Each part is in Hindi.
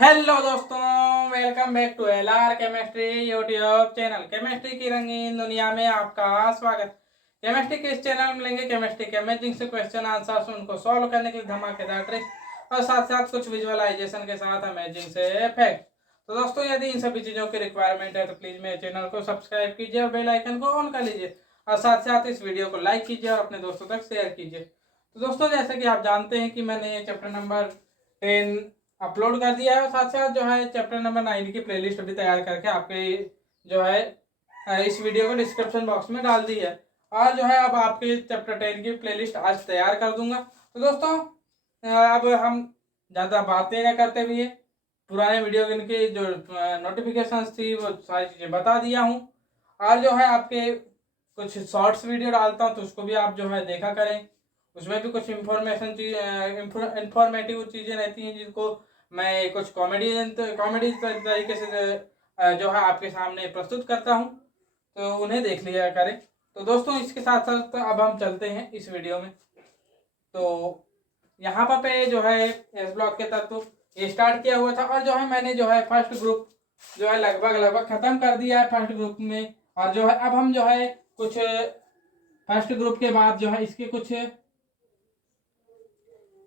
हेलो दोस्तों, welcome back to LR chemistry YouTube channel. Chemistry की रंगीन दुनिया में आपका स्वागत। केमिस्ट्री के इस चैनल में लेंगे केमिस्ट्री के अमेजिंग से क्वेश्चन आंसर्स, उनको सॉल्व करने के लिए धमाकेदार ट्रिक और साथ साथ कुछ विजुअलाइजेशन के साथ अमेजिंग से फैक्ट। तो दोस्तों, यदि इन सभी चीज़ों की रिक्वायरमेंट है तो प्लीज़ मेरे चैनल को सब्सक्राइब कीजिए और बेल आइकन को ऑन कर लीजिए और साथ साथ इस वीडियो को लाइक कीजिए और अपने दोस्तों तक शेयर कीजिए। तो दोस्तों, जैसे कि आप जानते हैं कि मैंने चैप्टर नंबर 10 अपलोड कर दिया है और साथ साथ जो है चैप्टर नंबर 9 की प्लेलिस्ट अभी तैयार करके आपके जो है इस वीडियो को डिस्क्रिप्शन बॉक्स में डाल दी है। और जो है अब आपके चैप्टर 10 की प्लेलिस्ट आज तैयार कर दूंगा। तो दोस्तों, अब हम ज़्यादा बातें न करते हुए पुराने वीडियो की जो नोटिफिकेशंस थी वो सारी चीज़ें बता दिया हूँ। और जो है आपके कुछ शॉर्ट्स वीडियो डालता हूँ तो उसको भी आप जो है देखा करें। उसमें भी कुछ इंफॉर्मेटिव चीज़ें रहती हैं जिनको मैं कुछ कॉमेडी तरीके से जो है आपके सामने प्रस्तुत करता हूँ, तो उन्हें देख लिया करें। तो दोस्तों, इसके साथ साथ अब हम चलते हैं इस वीडियो में। तो यहाँ पर पे जो है एस ब्लॉक के तत्व ये स्टार्ट किया हुआ था और जो है मैंने जो है फर्स्ट ग्रुप जो है लगभग खत्म कर दिया है फर्स्ट ग्रुप में। और जो है अब हम जो है कुछ फर्स्ट ग्रुप के बाद जो है इसके कुछ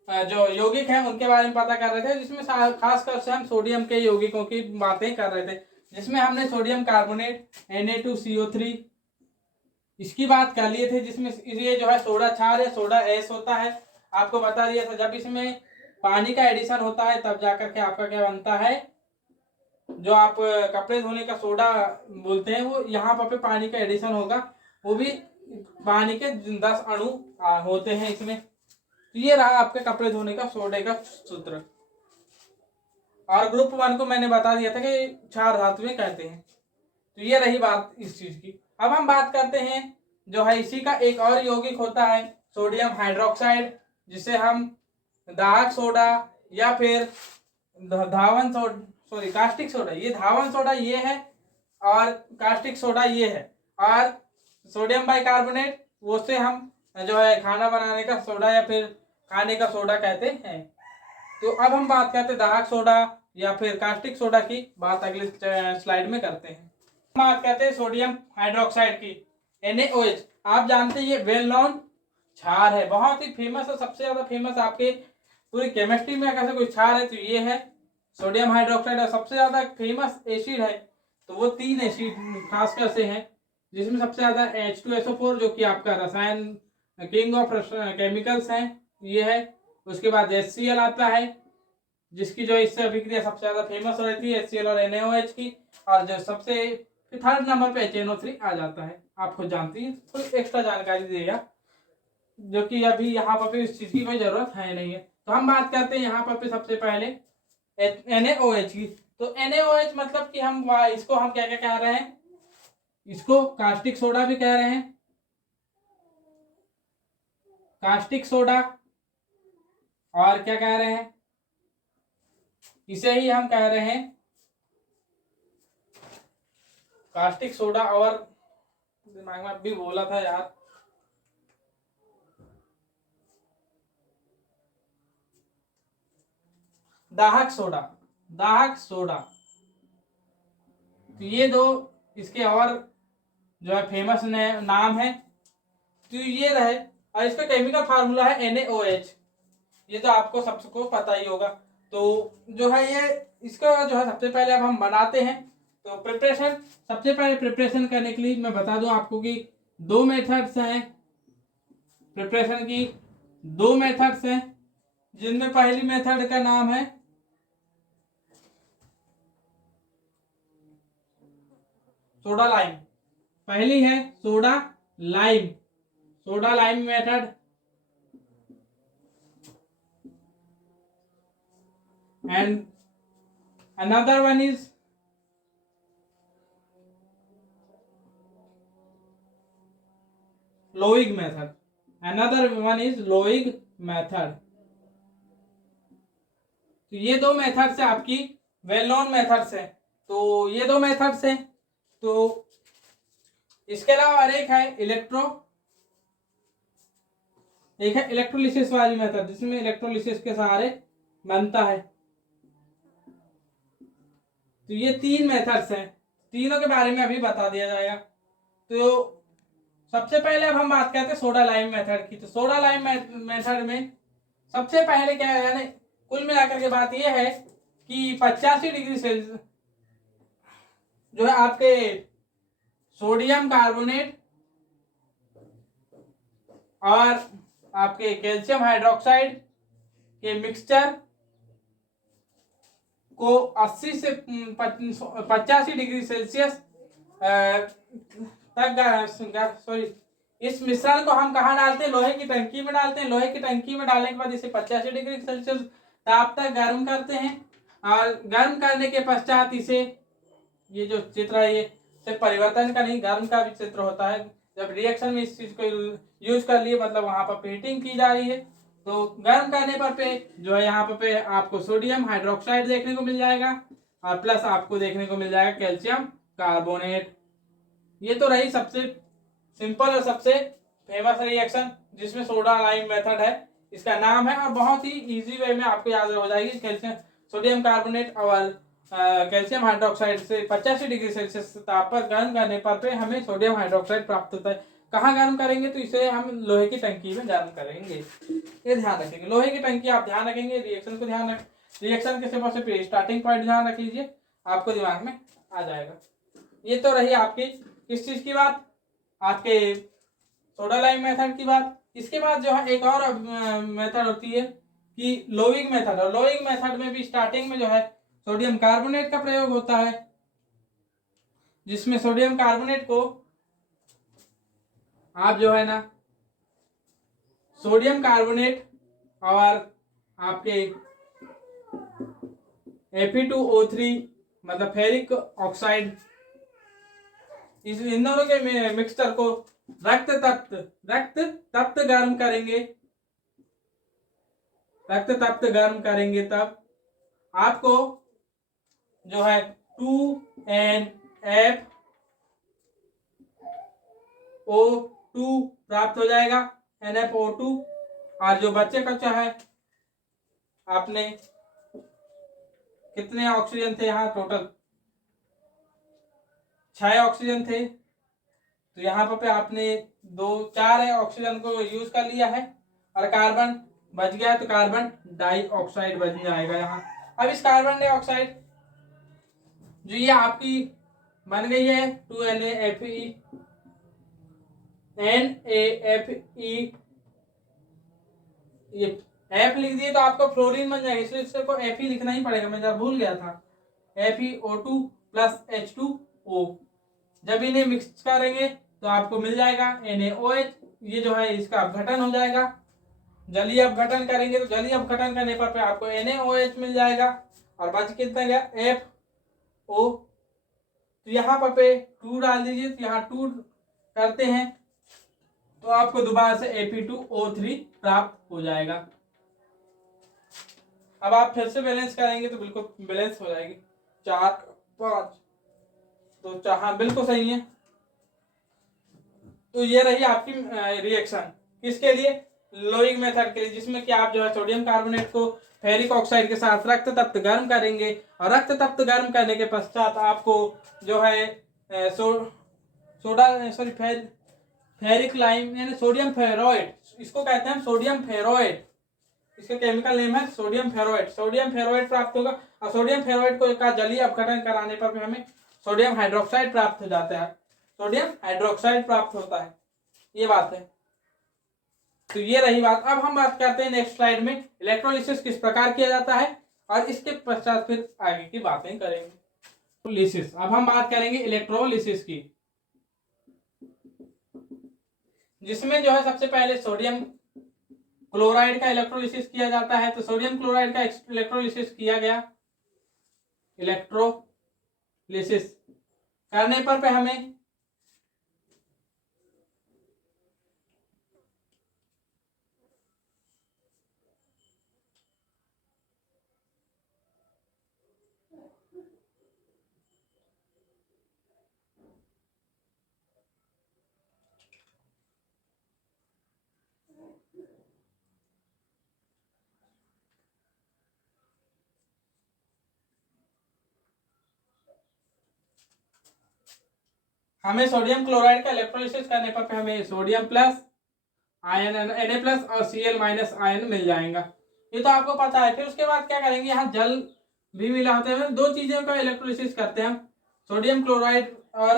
जो यौगिक हैं उनके बारे में पता कर रहे थे, जिसमें खासकर से हम सोडियम के यौगिकों की बातें कर रहे थे, जिसमें हमने सोडियम कार्बोनेट Na2CO3 इसकी बात कर लिए थे, जिसमें ये जो है सोडा क्षार है, सोडा एस होता है। आपको बता दिया था जब इसमें पानी का एडिशन होता है तब जाकर के आपका क्या बनता है, जो आप कपड़े धोने का सोडा बोलते हैं वो यहाँ पर पानी का एडिशन होगा, वो भी पानी के 10 अणु होते हैं इसमें। तो ये रहा आपके कपड़े धोने का सोडे का सूत्र। और ग्रुप 1 को मैंने बता दिया था कि क्षार धातुएं कहते हैं। तो ये रही बात इस चीज की। अब हम बात करते हैं जो है इसी का एक और यौगिक होता है सोडियम हाइड्रोक्साइड, जिसे हम दाहक सोडा या फिर धावन सोडा, सॉरी कास्टिक सोडा, ये धावन सोडा ये है और कास्टिक सोडा ये है। और सोडियम बाइकार्बोनेट वो से हम जो है खाना बनाने का सोडा या फिर खाने का सोडा कहते हैं। तो अब हम बात करते हैं दाहक सोडा या फिर कास्टिक सोडा की बात अगले स्लाइड में करते हैं। हम बात करते हैं सोडियम हाइड्रोक्साइड की, NaOH। आप जानते हैं ये वेल नोन क्षार है, बहुत ही फेमस है, सबसे ज्यादा फेमस आपके पूरी केमिस्ट्री में अगर कोई क्षार है तो ये है सोडियम हाइड्रोक्साइड। और सबसे ज्यादा फेमस एसिड है तो वो 3 एसिड खासकर से हैं, जिसमें सबसे ज्यादा H2SO4 जो कि आपका रसायन किंग ऑफ केमिकल्स है ये है। उसके बाद HCl आता है, जिसकी जो इससे अभिक्रिया सबसे ज्यादा फेमस रहती है HCl और NaOH की। और जो सबसे थर्ड नंबर पे HNO3 आ जाता है। आप खुद जानती हैं, कोई एक्स्ट्रा जानकारी देगा जो कि अभी यहाँ पर भी इस चीज की कोई जरूरत है नहीं है। तो हम बात करते हैं यहाँ पर सबसे पहले NaOH की। तो NaOH मतलब कि हम इसको हम क्या क्या कह रहे हैं, इसको कास्टिक सोडा भी कह रहे हैं, कास्टिक सोडा। और क्या कह रहे हैं, इसे ही हम कह रहे हैं कास्टिक सोडा। और दिमाग में भी बोला था यार, दाहक सोडा, दाहक सोडा। तो ये दो इसके और जो है फेमस नाम है। तो ये रहे, और इसका केमिकल फार्मूला है NaOH। ये तो आपको सबको पता ही होगा। तो जो है ये इसका जो है सबसे पहले अब हम बनाते हैं। तो प्रिपरेशन, सबसे पहले प्रिपरेशन करने के लिए मैं बता दूं आपको कि 2 मेथड्स हैं प्रिपरेशन की, 2 मेथड्स हैं, जिनमें पहली मेथड का नाम है सोडा लाइम। पहली है soda lime, soda lime method. And another one is Lowig method, another one is Lowig method. तो ये 2 मेथड्स है आपकी वेल नोन मेथड्स है। तो ये 2 मेथड्स हैं। तो इसके अलावा और एक है एक है इलेक्ट्रोलिसिस वाली मेथड, जिसमें इलेक्ट्रोलिसिस के सहारे बनता है। तो ये 3 मेथड्स हैं, तीनों के बारे में अभी बता दिया जाएगा। तो सबसे पहले अब हम बात करते हैं सोडा लाइम मेथड की। तो सोडा लाइम मेथड में सबसे पहले क्या है, यानी कुल मिलाकर के बात यह है कि 85 डिग्री सेल्सियस जो है आपके सोडियम कार्बोनेट और आपके कैल्शियम हाइड्रोक्साइड के मिक्सचर को 80 से 85 डिग्री सेल्सियस तक, सॉरी, इस मिश्रण को हम कहाँ डालते हैं, लोहे की टंकी में डालते हैं। लोहे की टंकी में डालने के बाद इसे 85 डिग्री सेल्सियस ताप तक गर्म करते हैं, और गर्म करने के पश्चात इसे, ये जो चित्र है ये सिर्फ परिवर्तन का नहीं, गर्म का भी चित्र होता है। जब रिएक्शन में इस चीज को यूज कर लिए, मतलब वहां पर हीटिंग की जा रही है, तो गर्म करने पर पे जो है यहाँ पे आपको सोडियम हाइड्रोक्साइड देखने को मिल जाएगा, और प्लस आपको देखने को मिल जाएगा कैल्शियम कार्बोनेट। ये तो रही सबसे सिंपल और सबसे फेमस रिएक्शन जिसमें सोडा लाइम मेथड है, इसका नाम है, और बहुत ही इजी वे में आपको याद हो जाएगी। कैल्शियम सोडियम कार्बोनेट और कैल्शियम हाइड्रोक्साइड से 85 डिग्री सेल्सियस ताप पर गर्म करने पर पे हमें सोडियम हाइड्रोक्साइड प्राप्त होता है। कहाँ गर्म करेंगे, तो इसे हम लोहे की टंकी में गर्म करेंगे। ये ध्यान रखेंगे, लोहे की टंकी आप ध्यान रखेंगे, रिएक्शन को ध्यान रखें, रिएक्शन के सबसे स्टार्टिंग पॉइंट ध्यान रख लीजिए, आपको दिमाग में आ जाएगा। ये तो रही आपकी किस चीज की बात, आपके सोडा लाइम मेथड की बात। इसके बाद जो है एक और मेथड होती है कि लोइंग मेथड, और लोइंग मेथड में भी स्टार्टिंग में जो है सोडियम कार्बोनेट का प्रयोग होता है, जिसमें सोडियम कार्बोनेट को आप जो है ना सोडियम कार्बोनेट और आपके Fe2O3 मतलब फेरिक ऑक्साइड, इन दोनों के मिक्सचर को रक्त तप्त गर्म करेंगे, रक्त तप्त गर्म करेंगे, तब आपको जो है 2NFO2 प्राप्त हो जाएगा, NFO2। और जो बच्चे का चाहे आपने कितने ऑक्सीजन थे यहाँ, टोटल 6 ऑक्सीजन थे, तो यहाँ पे आपने 4 ऑक्सीजन को यूज कर लिया है, और कार्बन बच गया, तो कार्बन डाइऑक्साइड बन जाएगा यहाँ। अब इस कार्बन डाइऑक्साइड जो ये आपकी बन गई है 2NaFe, ये एफ लिख दिए तो आपको फ्लोरीन बन जाएगा, इसलिए इसको Fe लिखना ही पड़ेगा, मैं जरा भूल गया था। FeO2 प्लस H2O, जब इन्हें मिक्स करेंगे तो आपको मिल जाएगा NaOH। ये जो है इसका अपघटन हो जाएगा, जलीय अपघटन करेंगे तो जलीय अपघटन करने पर पे आपको NaOH मिल जाएगा, और बच कितना गया FO। तो यहाँ पर पे 2 डाल दीजिए, तो यहाँ 2 करते हैं तो आपको दोबारा से Fe2O3 प्राप्त हो जाएगा। अब आप फिर से बैलेंस करेंगे तो बिल्कुल बैलेंस हो जाएगी, 4 5, तो हाँ बिल्कुल सही है। तो ये रही आपकी रिएक्शन, किसके लिए, लोइंग मेथड के लिए, जिसमें कि आप जो है सोडियम कार्बोनेट को फेरिक ऑक्साइड के साथ रक्त तप्त गर्म करेंगे, और रक्त तप्त गर्म करने के पश्चात आपको जो है सोडा सॉरी फेरिक लाइम यानी सोडियम फेरोइड, इसको कहते हैं सोडियम फेरोइड, इसका केमिकल नेम है सोडियम फेरोइड। सोडियम फेरोइड प्राप्त होगा, और सोडियम फेरोइड को का जलीय अपघटन कराने पर भी हमें सोडियम हाइड्रोक्साइड प्राप्त हो जाता है, सोडियम हाइड्रोक्साइड प्राप्त होता है, ये बात है। तो ये रही बात। अब हम बात करते हैं नेक्स्ट स्लाइड में इलेक्ट्रोलिसिस किस प्रकार किया जाता है, और इसके पश्चात फिर आगे की बातें करेंगे। लिसिस, अब हम बात करेंगे इलेक्ट्रोलिसिस की, जिसमें जो है सबसे पहले सोडियम क्लोराइड का इलेक्ट्रोलिसिस किया जाता है। तो सोडियम क्लोराइड का इलेक्ट्रोलिसिस किया गया, इलेक्ट्रोलिसिस करने पर पे हमें हमें सोडियम क्लोराइड का इलेक्ट्रोलिसिस करने पर हमें sodium plus ion Na plus और Cl माइनस आयन मिल जाएगा। ये तो आपको पता है। फिर उसके बाद क्या करेंगे, यहाँ जल भी मिला होता है, दो चीजों का इलेक्ट्रोलिसिस करते हैं हम, सोडियम क्लोराइड और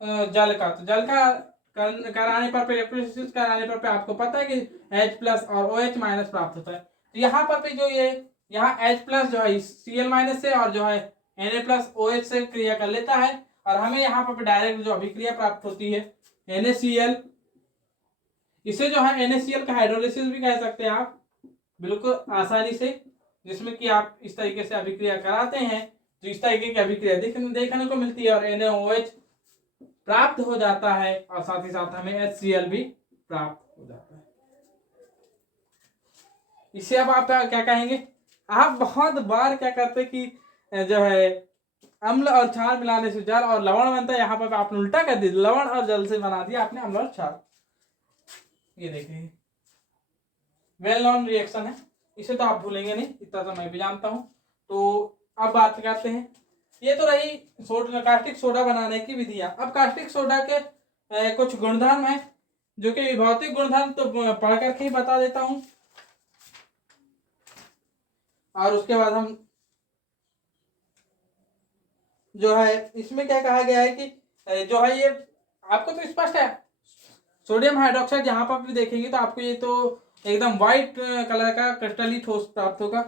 जल का। तो जल का कराने पर इलेक्ट्रोलिसिस कराने पर आपको पता है कि H प्लस और OH माइनस प्राप्त होता है। तो यहाँ पर जो ये यहाँ H प्लस जो है Cl माइनस से और जो है Na प्लस OH से क्रिया कर लेता है और हमें यहाँ पर डायरेक्ट जो अभिक्रिया प्राप्त होती है NaCl, इसे जो है NaCl का हाइड्रोलिसिस भी कह सकते हैं आप बिल्कुल आसानी से, जिसमें कि आप इस तरीके से अभिक्रिया कराते हैं तो इस तरीके की अभिक्रिया देखने को मिलती है और NaOH प्राप्त हो जाता है और साथ ही साथ हमें HCl भी प्राप्त हो जाता है। इसे अब आप क्या कहेंगे, आप बहुत बार क्या करते कि जो है अम्ल और क्षार मिलाने से जल और लवण बनता है, यहाँ पर आपने उल्टा कर दिया, लवण और जल से बना दिया आपने अम्ल और क्षार। ये देखिए वेल नोन रिएक्शन है, इसे तो आप भूलेंगे नहीं, इतना तो मैं भी जानता हूं। तो अब बात करते हैं, ये तो रही कास्टिक सोडा बनाने की विधियां। अब कास्टिक सोडा के कुछ गुणधर्म है जो कि भौतिक गुणधर्म तो पढ़ करके ही बता देता हूं और उसके बाद हम जो है इसमें क्या कहा गया है कि जो है ये आपको तो स्पष्ट है, सोडियम हाइड्रोक्साइड यहाँ पर भी देखेंगे तो आपको ये तो एकदम व्हाइट कलर का क्रिस्टली ठोस प्राप्त होगा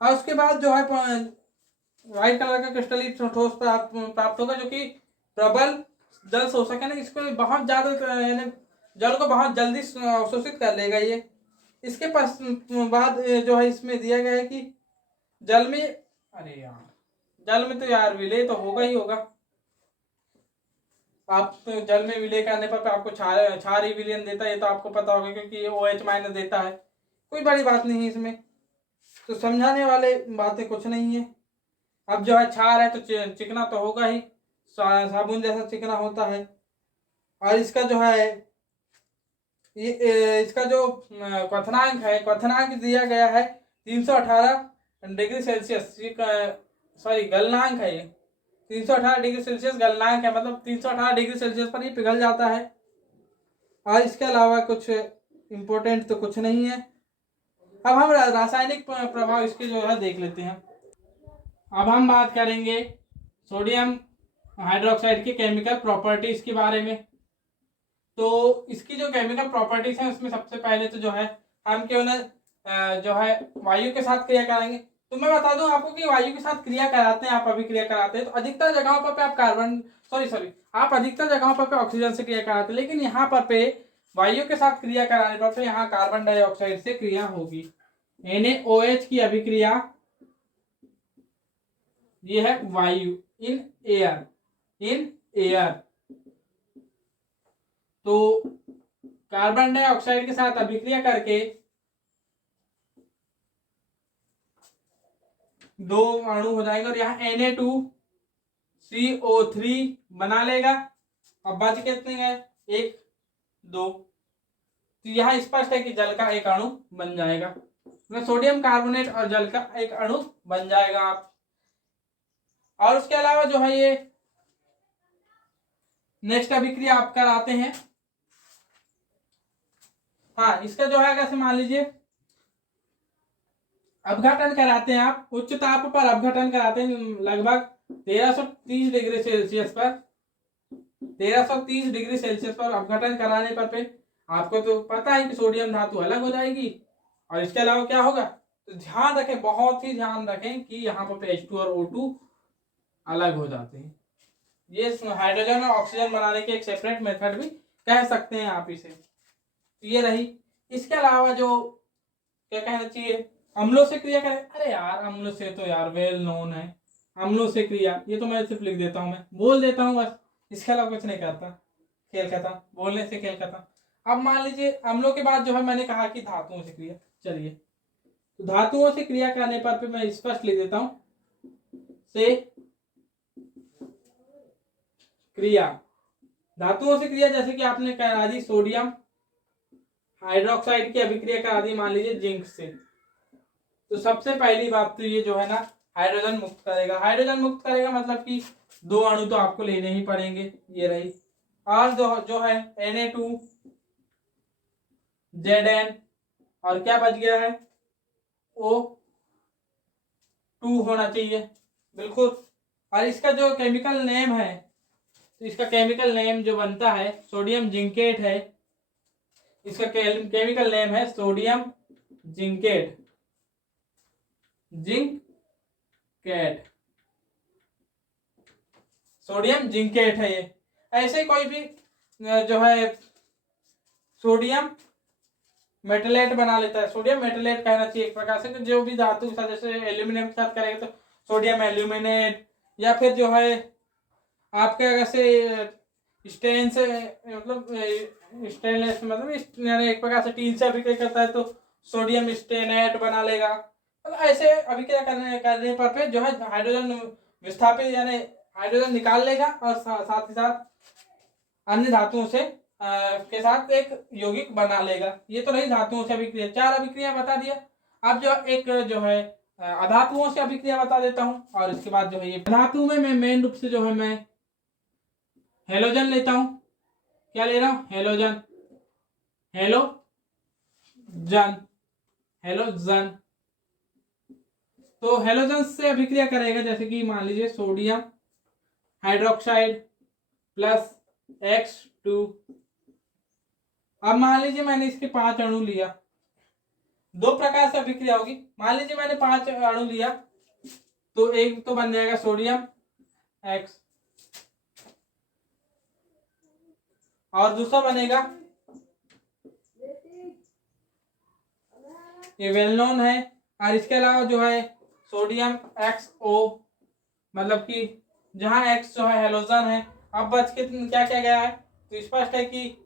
और उसके बाद जो है व्हाइट कलर का क्रिस्टली ठोस प्राप्त होगा जो कि प्रबल जल शोषक है ना, इसको बहुत ज्यादा जल को बहुत जल्दी अवशोषित कर लेगा ये। इसके बाद जो है इसमें दिया गया है कि जल में, अरे यार जल में तो यार विलय तो होगा ही होगा, आप तो जल में विलय करने पर आपको क्षार ही विलयन देता है, ये तो आपको पता होगा क्योंकि ये OH माइनस देता है, कोई बड़ी बात नहीं है इसमें, तो समझाने वाले बातें कुछ नहीं है। अब जो है क्षार है तो चिकना तो होगा ही, साबुन जैसा चिकना होता है और इसका जो है इसका जो क्वथनांक है, क्वथनांक दिया गया है 318 डिग्री सेल्सियस, सॉरी गलनांक है, ये 318 डिग्री सेल्सियस गलनांक है, मतलब 318 डिग्री सेल्सियस पर ही पिघल जाता है और इसके अलावा कुछ इंपॉर्टेंट तो कुछ नहीं है। अब हम रासायनिक प्रभाव इसके जो है देख लेते हैं। अब हम बात करेंगे सोडियम हाइड्रोक्साइड की केमिकल प्रॉपर्टीज के बारे में। तो इसकी जो केमिकल प्रॉपर्टीज है उसमें सबसे पहले तो जो है हम क्यों ना जो है वायु के साथ क्रिया करेंगे। तो मैं बता दूं आपको कि वायु के साथ क्रिया कराते हैं, आप अभिक्रिया कराते हैं तो अधिकतर जगहों पर आप कार्बन आप अधिकतर जगहों पर ऑक्सीजन से क्रिया कराते हैं, लेकिन यहाँ पर वायु के साथ क्रिया कराने पर यहाँ कार्बन डाइऑक्साइड से क्रिया होगी। NaOH की अभिक्रिया ये है वायु इन एयर, तो कार्बन डाइऑक्साइड के साथ अभिक्रिया करके दो अणु हो जाएंगे और यहाँ Na2CO3 बना लेगा। अब बच कितने हैं, 1 2, तो यहाँ स्पष्ट है कि जल का एक अणु बन जाएगा, सोडियम कार्बोनेट और जल का एक अणु बन जाएगा आप। और उसके अलावा जो है ये नेक्स्ट अभिक्रिया आप कराते हैं, हाँ इसका जो है कैसे मान लीजिए अपघटन कराते हैं आप, उच्च ताप पर अपघटन कराते हैं लगभग 1330 डिग्री सेल्सियस पर, 1330 डिग्री सेल्सियस पर अपघटन कराने पर आपको तो पता है कि सोडियम धातु अलग हो जाएगी। और इसके अलावा क्या होगा, तो ध्यान रखें, बहुत ही ध्यान रखें कि यहाँ पर H2 और O2 अलग हो जाते हैं। ये हाइड्रोजन और ऑक्सीजन बनाने के एक सेपरेट मेथड भी कह सकते हैं आप इसे। ये रही। इसके अलावा जो क्या कहना चाहिए, अम्लों से क्रिया करें, अरे यार अम्लों से तो यार वेल नोन है, अम्लों से क्रिया, ये तो मैं सिर्फ लिख देता हूँ, मैं बोल देता हूँ बस, इसके अलावा कुछ नहीं करता, खेल खत्म, बोलने से खेल खत्म। अब मान लीजिए अम्लों के बाद जो है मैंने कहा कि धातुओं से क्रिया, चलिए तो धातुओं से क्रिया करने पर मैं स्पष्ट लिख देता हूँ, से क्रिया, धातुओं से क्रिया जैसे कि आपने करा दी सोडियम हाइड्रोक्साइड की अभिक्रिया करा दी मान लीजिए जिंक से, तो सबसे पहली बात तो ये जो है ना हाइड्रोजन मुक्त करेगा। हाइड्रोजन मुक्त करेगा मतलब कि 2 अणु तो आपको लेने ही पड़ेंगे, ये रही। और जो है Na2Zn, और क्या बच गया है, O2 होना चाहिए बिल्कुल। और इसका जो केमिकल नेम है, तो इसका केमिकल नेम जो बनता है सोडियम जिंकेट है। इसका केमिकल नेम है sodium zincate, zincate, sodium zincate है ये। ऐसे कोई भी जो है सोडियम मेटलेट बना लेता है, सोडियम मेटलेट कहना चाहिए एक प्रकार से, कि जो भी धातु के साथ, जैसे एल्यूमिनियम के साथ करेंगे तो सोडियम एल्यूमिनेट, या फिर जो है आपके जैसे स्टेन से मतलब स्टेनलेस मतलब एक प्रकार से टीन से अभिक्रिया करता है तो सोडियम स्टेनेट बना लेगा। मतलब ऐसे अभिक्रिया करने पर जो है हाइड्रोजन विस्थापित यानी हाइड्रोजन निकाल लेगा, और साथ ही साथ अन्य धातुओं से के साथ एक यौगिक बना लेगा। ये तो रही धातुओं से अभिक्रिया, 4 अभिक्रिया बता दिया। अब जो एक जो है अधातुओं से अभिक्रिया बता देता हूँ, और इसके बाद जो है ये धातु में मैं मेन रूप से जो है मैं हेलोजन लेता हूँ। क्या ले रहा हूँ, हेलोजन, हेलोजन, हेलोजन। तो हेलोजन से अभिक्रिया करेगा, जैसे कि मान लीजिए सोडियम हाइड्रोक्साइड प्लस X2। अब मान लीजिए मैंने इसके 5 अणु लिया, 2 प्रकार से अभिक्रिया होगी। मान लीजिए मैंने 5 अणु लिया, तो एक तो बन जाएगा सोडियम X, और दूसरा बनेगा, ये वेल नोन है। और इसके अलावा जो है सोडियम XO, मतलब कि जहां X जो है हेलोजन है। अब बच के क्या क्या गया है, तो स्पष्ट है कि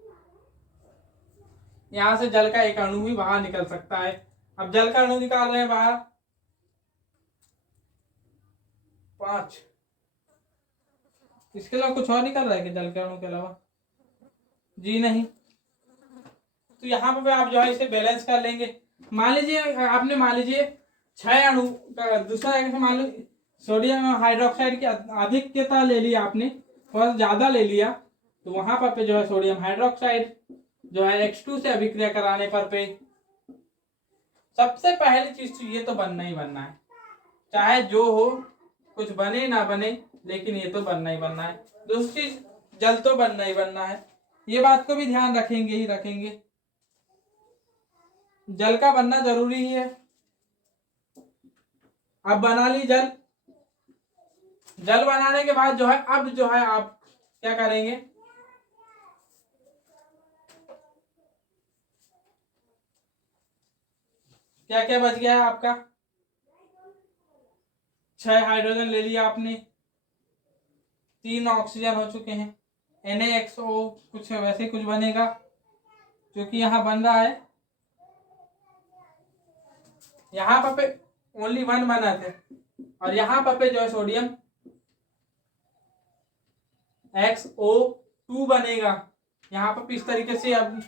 यहां से जल का एक अणु भी बाहर निकल सकता है। अब जल का अणु निकाल रहे हैं बाहर 5। इसके अलावा कुछ और निकल रहा है कि जल के अणु के अलावा, जी नहीं। तो यहाँ पे आप जो है इसे बैलेंस कर लेंगे। मान लीजिए आपने 6 अणु का दूसरा मान लो सोडियम हाइड्रोक्साइड की अधिकता ले लिया आपने, थोड़ा ज्यादा ले लिया, तो वहां पर पे जो है सोडियम हाइड्रोक्साइड जो है X2 से अभिक्रिया कराने पर पे सबसे पहली चीज तो ये तो बनना ही बनना है, चाहे जो हो, कुछ बने ना बने, लेकिन ये तो बनना ही बनना है। दूसरी चीज, जल तो बनना ही बनना है, ये बात को भी ध्यान रखेंगे ही रखेंगे, जल का बनना जरूरी ही है। अब बना ली जल, जल बनाने के बाद जो है अब जो है आप क्या करेंगे, क्या क्या बच गया है आपका, 6 हाइड्रोजन ले लिया आपने, 3 ऑक्सीजन हो चुके हैं, NaXO कुछ वैसे कुछ बनेगा जो कि यहाँ बन रहा है। यहाँ पे ओनली 1 बना थे, और यहाँ पे जो है सोडियम XO2 बनेगा। यहाँ पर इस तरीके से अब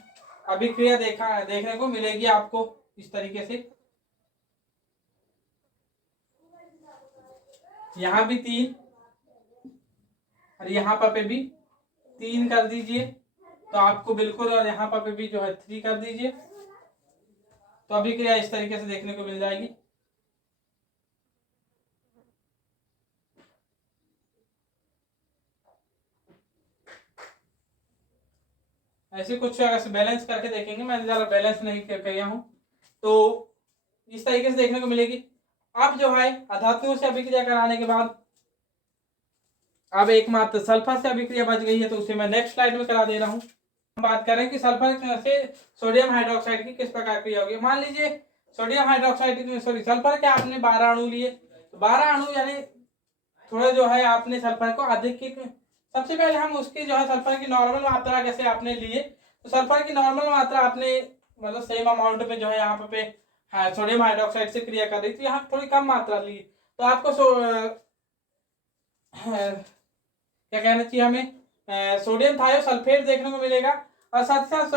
अभिक्रिया देखने को मिलेगी आपको, इस तरीके से। यहाँ भी 3, और यहाँ पे भी 3 कर दीजिए तो आपको बिल्कुल, और यहाँ पे भी जो है 3 कर दीजिए तो अभिक्रिया इस तरीके से देखने को मिल जाएगी। ऐसे कुछ अगर बैलेंस करके देखेंगे, मैंने ज़्यादा बैलेंस नहीं किया हूँ, तो इस तरीके से देखने को मिलेगी। अब जो है अधातुओं से अभिक्रिया कराने के बाद अब एकमात्र सल्फर से अभिक्रिया बच गई है, तो उसे मैं नेक्स्ट स्लाइड में करा दे रहा हूँ। हम बात करें कि सल्फर से सोडियम हाइड्रोक्साइड की किस प्रकार क्रिया होगी। मान लीजिए सोडियम हाइड्रोक्साइड सल्फर के आपने 12 अणु लिए, तो 12 अणु यानी थोड़ा जो है आपने सल्फर को अधिक की, सबसे पहले हम उसकी जो है सल्फर की नॉर्मल मात्रा कैसे आपने लिए, तो सल्फर की नॉर्मल मात्रा आपने मतलब सेम अमाउंट में जो है यहाँ पे सोडियम हाइड्रोक्साइड से क्रिया कर रही थी, यहाँ थोड़ी कम मात्रा ली, तो आपको क्या कहना चाहिए हमें, सोडियम थायोसल्फेट देखने को मिलेगा, और साथ साथ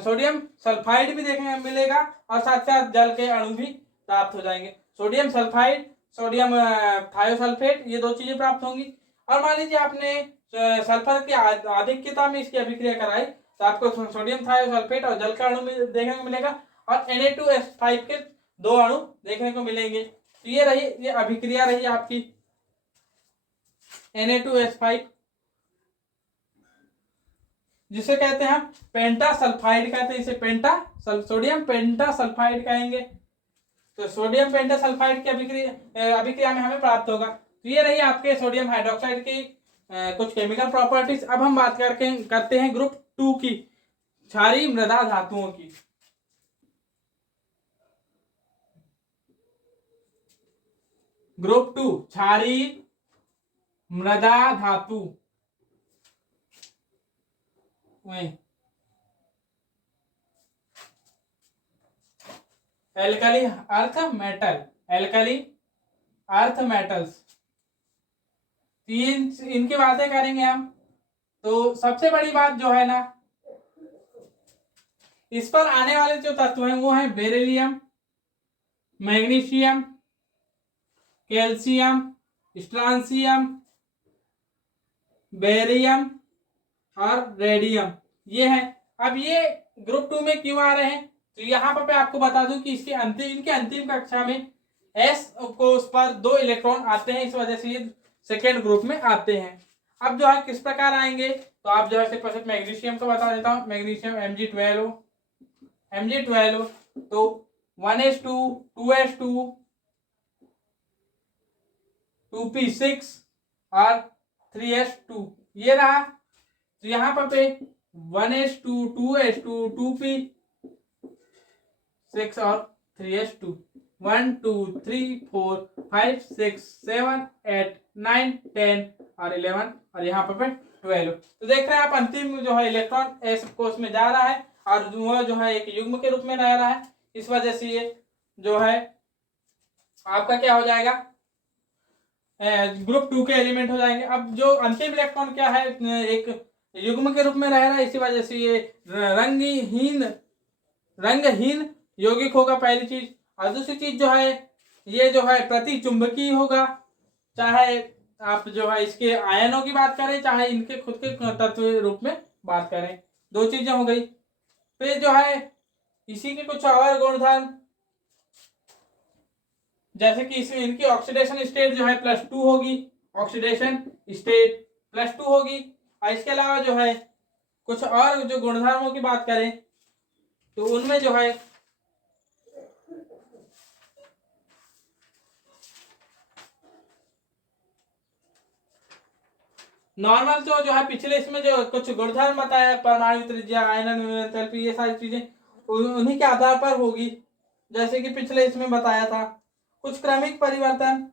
सोडियम सल्फाइड भी देखने को मिलेगा, और साथ साथ जल के अणु भी प्राप्त हो जाएंगे। सोडियम सल्फाइड, सोडियम थायोसल्फेट, ये 2 चीजें प्राप्त होंगी। और मान लीजिए आपने सल्फर की आधिक्यता में इसकी अभिक्रिया कराई तो आपको सोडियम थायोसल्फेट और जल का अणु देखने को मिलेगा और Na2S5 के 2 अणु देखने को मिलेंगे। तो ये रही, ये अभिक्रिया रही आपकी Na2S5, जिसे कहते हैं हम पेंटा सल्फाइड कहते हैं, इसे सोडियम पेंटा सल्फाइड कहेंगे। तो सोडियम पेंटा सल्फाइड की अभिक्रिया में हमें प्राप्त होगा। तो ये रही आपके सोडियम हाइड्रोक्साइड की कुछ केमिकल प्रॉपर्टीज। अब हम बात करते हैं ग्रुप 2 की, क्षारीय मृदा धातुओं की। ग्रुप 2 क्षारीय मृदा धातु। Alkali earth metal, alkali earth metals, इनकी बातें करेंगे हम। तो सबसे बड़ी बात जो है ना, इस पर आने वाले जो तत्व हैं वो हैं beryllium, magnesium, calcium, strontium, barium और रेडियम, ये है। अब ये ग्रुप 2 में क्यों आ रहे हैं, तो यहाँ पर आपको बता दूं कि इनके अंतिम कक्षा में एस को उस पर 2 इलेक्ट्रॉन आते हैं, इस वजह से ये सेकेंड ग्रुप में आते हैं। अब जो है किस प्रकार आएंगे, तो आप जो है मैग्नीशियम को बता देता हूँ। मैग्नीशियम Mg12 तो 1s2 2s2 2p6 और 3s2, ये रहा। तो यहाँ पर 1s2 2s2 2p6 और 3s2, 1 2 3 4 5 6 7 8 9 10 और 11 और यहाँ पर 12। तो देख रहे हैं आप अंतिम जो है इलेक्ट्रॉन एस कोष में जा रहा है और वह जो है एक युग्म के रूप में रह रहा है। इस वजह से ये जो है आपका क्या हो जाएगा, ग्रुप 2 के एलिमेंट हो जाएंगे। अब जो अंतिम इलेक्ट्रॉन क्या है, एक युग्म के रूप में रह रहा है, इसी वजह से ये रंगहीन यौगिक होगा, पहली चीज। और दूसरी चीज जो है ये जो है प्रति चुंबकीय होगा, चाहे आप जो है इसके आयनों की बात करें चाहे इनके खुद के तत्व रूप में बात करें, 2 चीजें हो गई। फिर जो है इसी के कुछ और गुणधर्म, जैसे कि इसमें इनकी ऑक्सीडेशन स्टेट जो है +2 होगी, ऑक्सीडेशन स्टेट +2 होगी। और इसके अलावा जो है कुछ और जो गुणधर्मों की बात करें तो उनमें जो है नॉर्मल जो है पिछले इसमें जो कुछ गुणधर्म बताया, परमाणु त्रिज्या, आयनन एंथैल्पी, ये सारी चीजें उन्हीं के आधार पर होगी, जैसे कि पिछले इसमें बताया था। कुछ क्रमिक परिवर्तन,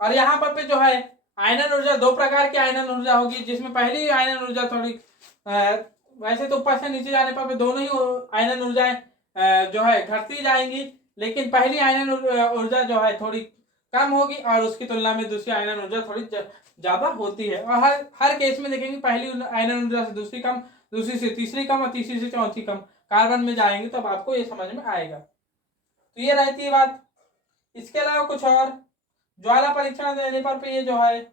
और यहाँ पर जो है आयनन ऊर्जा 2 प्रकार की आयनन ऊर्जा होगी, जिसमें पहली आयनन ऊर्जा थोड़ी वैसे तो ऊपर से नीचे जाने पर दोनों ही आयनन ऊर्जाएं जो है घटती जाएंगी, लेकिन पहली आयनन ऊर्जा जो है थोड़ी कम होगी और उसकी तुलना में दूसरी आयनन ऊर्जा थोड़ी ज्यादा होती है। और हर केस में देखेंगे पहली आयनन ऊर्जा से दूसरी कम, दूसरी से तीसरी कम और तीसरी से चौथी कम कार्बन में जाएंगे, तब आपको ये समझ में आएगा। तो ये रहती है बात। इसके अलावा कुछ और ज्वाला परीक्षण देने पर ये जो है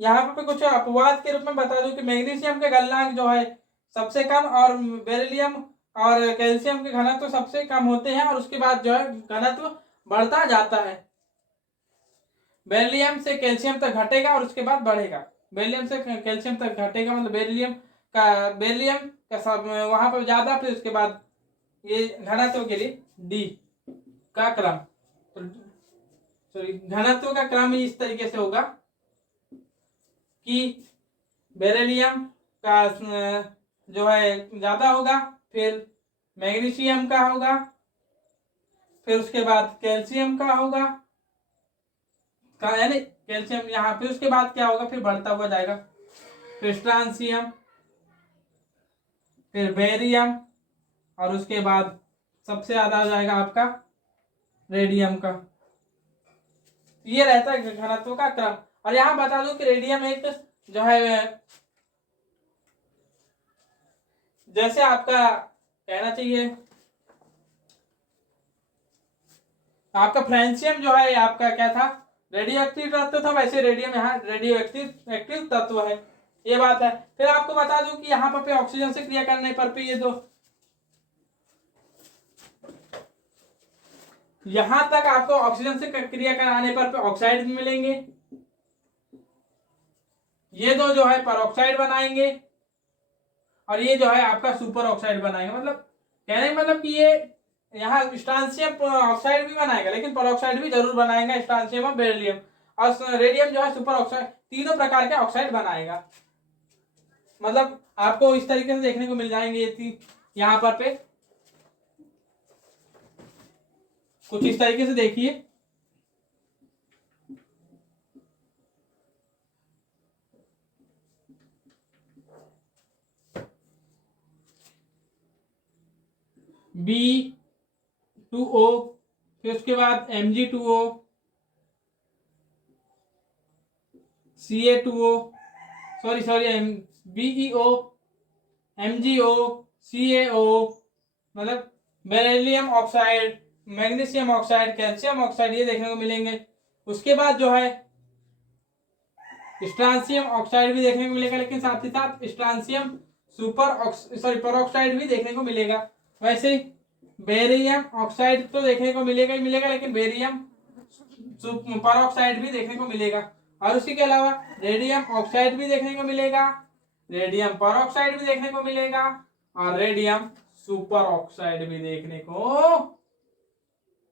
यहाँ पे कुछ अपवाद के रूप में बता दूं कि मैग्नीशियम के गलनांक जो है सबसे कम और बेरिलियम और कैल्शियम के घनत्व तो सबसे कम होते हैं, और उसके बाद जो है घनत्व बढ़ता जाता है। बेरिलियम से कैल्शियम तक घटेगा और उसके बाद बढ़ेगा, बेरिलियम से कैल्शियम तक घटेगा, मतलब बेरिलियम का सब वहां पर ज्यादा, फिर उसके बाद ये घनत्व के लिए डी का क्रम, सॉरी घनत्व का क्रम इस तरीके से होगा कि बेरिलियम का जो है ज्यादा होगा, फिर मैग्नीशियम का होगा, फिर उसके बाद कैल्शियम का होगा, यानी कैल्शियम यहाँ, फिर उसके बाद क्या होगा, फिर बढ़ता हुआ जाएगा, फिर स्ट्रांसियम, फिर बेरियम, और उसके बाद सबसे ज्यादा आ जाएगा आपका रेडियम का। ये रहता है घनत्व का क्रम। और यहाँ बता दूं कि रेडियम एक जो है, जैसे आपका कहना चाहिए आपका फ्रेंशियम जो है आपका क्या था, रेडियो एक्टिव तत्व था, वैसे रेडियम यहाँ रेडियो एक्टिव तत्व है, ये बात है। फिर आपको बता दूं कि यहाँ पर ऑक्सीजन से क्रिया करने पर भी ये दो, यहां तक आपको ऑक्सीजन से क्रिया कराने पर ऑक्साइड मिलेंगे, ये दो जो है परऑक्साइड बनाएंगे, और ये जो है आपका सुपर ऑक्साइड बनाएंगे। मतलब कहने का मतलब कि ये यहाँ स्ट्रांसियम ऑक्साइड भी बनाएगा, लेकिन परऑक्साइड भी जरूर बनाएगा, स्ट्रांसियम और बेरिलियम। और रेडियम जो है सुपर ऑक्साइड, तीनों प्रकार के ऑक्साइड बनाएगा। मतलब आपको इस तरीके से देखने को मिल जाएंगे ये यहाँ पर पे कुछ इस तरीके से देखिए, B2O, फिर उसके बाद Mg2O, Ca2O, sorry BeO, MgO, CaO, मतलब beryllium oxide, magnesium oxide, calcium oxide, ये देखने को मिलेंगे। उसके बाद जो है स्ट्रांसियम ऑक्साइड भी देखने को मिलेगा, लेकिन साथ ही साथ स्ट्रांसियम परऑक्साइड भी देखने को मिलेगा। वैसे बेरियम ऑक्साइड तो देखने को मिलेगा ही मिलेगा, लेकिन बेरियम परऑक्साइड भी देखने को मिलेगा। और उसी के अलावा रेडियम ऑक्साइड भी देखने को मिलेगा, रेडियम परऑक्साइड भी देखने को मिलेगा, और रेडियम सुपर ऑक्साइड भी देखने को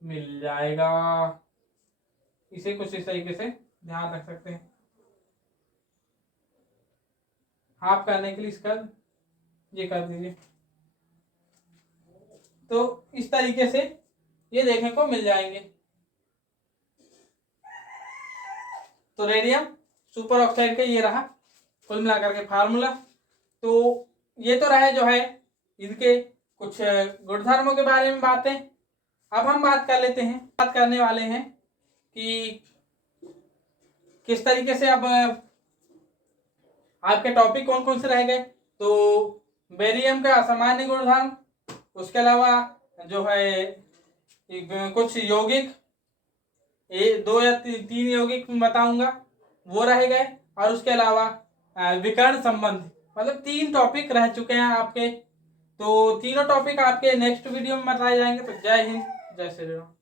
मिल जाएगा। इसे कुछ इस तरीके से ध्यान रख सकते हैं। हाफ करने के लिए इसका ये कर दीजिए, तो इस तरीके से ये देखने को मिल जाएंगे। तो रेडियम सुपर ऑक्साइड का ये रहा कुल मिलाकर के फार्मूला। तो ये तो रहे जो है इनके कुछ गुणधर्मों के बारे में बातें। अब हम बात करने वाले हैं कि किस तरीके से अब आपके टॉपिक कौन कौन से रह गए। तो बेरियम का असामान्य गुणधर्म, उसके अलावा जो है कुछ यौगिक, 2 या 3 यौगिक बताऊंगा, वो रह गए। और उसके अलावा विकर्ण संबंध, मतलब 3 टॉपिक रह चुके हैं आपके। तो तीनों टॉपिक आपके नेक्स्ट वीडियो में बताए जाएंगे। तो जय हिंद, जय श्री राम।